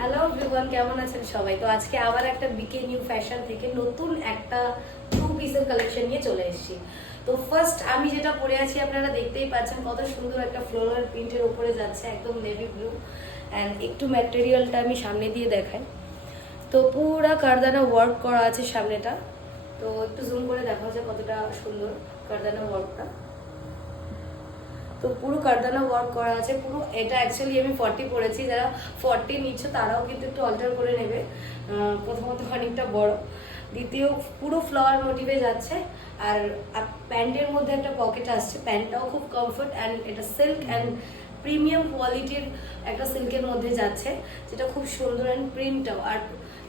Hello everyone, কেমন আছেন সবাই? তো আজকে আবার একটা বিকে নিউ ফ্যাশন থেকে নতুন একটা টু পিসের কালেকশন নিয়ে চলে এসেছি। তো ফার্স্ট আমি যেটা পরে আছি আপনারা দেখতেই পাচ্ছেন, কত সুন্দর একটা ফ্লোরাল প্রিন্টের উপরে যাচ্ছে, একদম নেভি ব্লু। অ্যান্ড একটু ম্যাটেরিয়ালটা আমি সামনে দিয়ে দেখাই। তো পুরা কারদানা ওয়ার্ক করা আছে সামনেটা। তো একটু জুম করে দেখা যায় কতটা সুন্দর কারদানা ওয়ার্কটা। তো পুরো কারদানা ওয়ার্ক করা আছে পুরো। এটা অ্যাকচুয়ালি আমি 40 পরেছি, যারা 40 নিচ্ছ তারাও কিন্তু একটু অল্টার করে নেবে। প্রথমত অনেকটা বড়, দ্বিতীয় পুরো ফ্লাওয়ার মোটিভে যাচ্ছে। আর প্যান্টের মধ্যে একটা পকেট আসছে, প্যান্টটাও খুব কমফোর্ট অ্যান্ড এটা সিল্ক অ্যান্ড প্রিমিয়াম কোয়ালিটির একটা সিল্কের মধ্যে যাচ্ছে, যেটা খুব সুন্দর অ্যান্ড প্রিন্টটাও। আর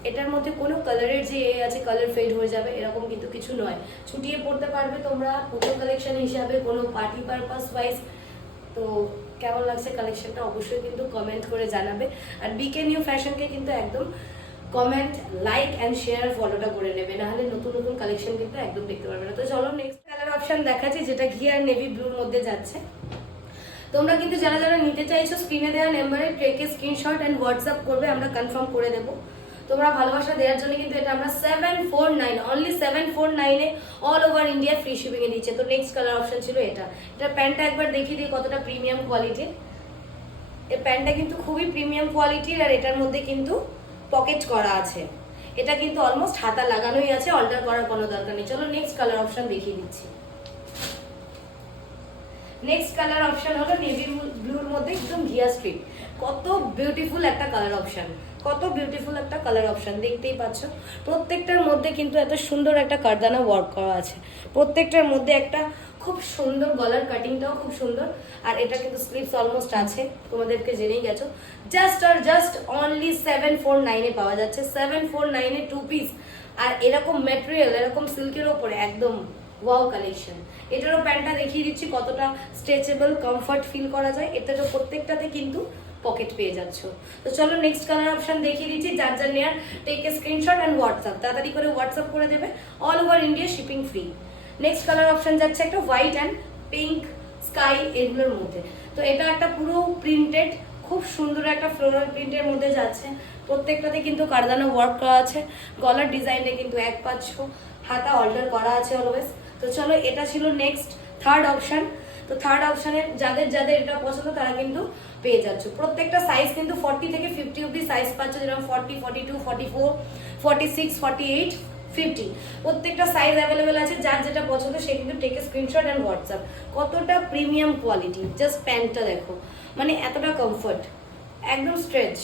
এটার মধ্যে কোনো কালারের যে আছে কালার ফেড হয়ে যাবে এরকম কিন্তু কিছু নয়, ছুটিয়ে পড়তে পারবে তোমরা পুজো কালেকশন হিসাবে, কোনো পার্টি পারপাস ওয়াইজ। তো কেমন লাগছে কালেকশনটা অবশ্যই কিন্তু কমেন্ট করে জানাবে। আর বিকে নিউ ফ্যাশনকে কিন্তু একদম কমেন্ট, লাইক অ্যান্ড শেয়ার, ফলোটা করে নেবে, নাহলে নতুন নতুন কালেকশন কিন্তু একদম দেখতে পারবে না। তো চলো নেক্সট কালার অপশন দেখাচ্ছি, যেটা ঘি আর নেভি ব্লুর মধ্যে যাচ্ছে। তোমরা কিন্তু যারা যারা নিতে চাইছো স্ক্রিনে দেওয়া নাম্বারে ট্রেকে স্ক্রিনশট অ্যান্ড হোয়াটসঅ্যাপ করবে, আমরা কনফার্ম করে দেবো। তোমরা ভালোবাসা দেওয়ার জন্য কিন্তু এটা আমরা 749 অনলি 749 এ all over India free shipping এ দিচ্ছে। তো নেক্সট কালার অপশন ছিল এটা। এটা প্যান্টটা একবার দেখিয়ে দিই কতটা প্রিমিয়াম কোয়ালিটির। এই প্যান্টটা কিন্তু খুবই প্রিমিয়াম কোয়ালিটির, আর এটার মধ্যে কিন্তু পকেট করা আছে। এটা কিন্তু অলমোস্ট হাতা লাগানোই আছে, অল্টার করার কোনো দরকার নেই। চলো নেক্সট কালার অপশন দেখিয়ে দিচ্ছি। নেক্সট কালার অপশন হলো নেভি ব্লুর মধ্যে একদম ঘিয়া স্ট্রিপ। কত বিউটিফুল একটা কালার অপশন, কত বিউটিফুল একটা কালার অপশন, দেখতেই পাচ্ছ। প্রত্যেকটার মধ্যে কিন্তু এত সুন্দর একটা কারদানা ওয়ার্ক করা আছে, প্রত্যেকটার মধ্যে একটা খুব সুন্দর গলার কাটিংটাও খুব সুন্দর। আর এটা কিন্তু স্লিভস অলমোস্ট আছে, তোমাদেরকে জেনেই গেছো। জাস্ট অনলি 749 এ পাওয়া যাচ্ছে, 749 এ 2 পিস। আর এরকম ম্যাটেরিয়াল, এরকম সিল্কের ওপরে একদম ওয়াও কালেকশন। এটারও প্যান্টটা দেখিয়ে দিচ্ছি কতটা স্ট্রেচেবল, কমফর্ট ফিল করা যায়। এটারও প্রত্যেকটাতে কিন্তু পকেট পেয়ে যাচ্ছ। তো চলো নেক্সট কালার অপশন দেখিয়ে দিচ্ছি। যার যার নেয়ার take a screenshot and WhatsApp, তাড়াতাড়ি করে হোয়াটসঅ্যাপ করে দেবে, all over India shipping free. Next colour option যাচ্ছে একটা হোয়াইট অ্যান্ড পিঙ্ক স্কাই এগুলোর মধ্যে। তো এটা একটা পুরো প্রিন্টেড, খুব সুন্দর একটা ফ্লোরাল প্রিন্টের মধ্যে যাচ্ছে। প্রত্যেকটাতে কিন্তু কারদানা ওয়ার্ক করা আছে, গলার ডিজাইনে কিন্তু এক পাচ্ছ, হাতা অল্টার করা আছে অলওয়েজ। তো চলো এটা ছিল নেক্সট থার্ড অপশন। তো থার্ড অপশনে যাদের যাদের এটা পছন্দ তারা কিন্তু পেয়ে যাচ্ছ। প্রত্যেকটা সাইজ কিন্তু 40 থেকে 50 অব্দি সাইজ পাচ্ছ, যেরকম 40, 42, 44, 46, 48, 50 প্রত্যেকটা সাইজ অ্যাভেলেবেল আছে। যার যেটা পছন্দ সে কিন্তু টেকে স্ক্রিনশট অ্যান্ড হোয়াটসঅ্যাপ। কতটা প্রিমিয়াম কোয়ালিটি, জাস্ট প্যান্টটা দেখো, মানে এতটা কমফর্ট, একদম স্ট্রেচ।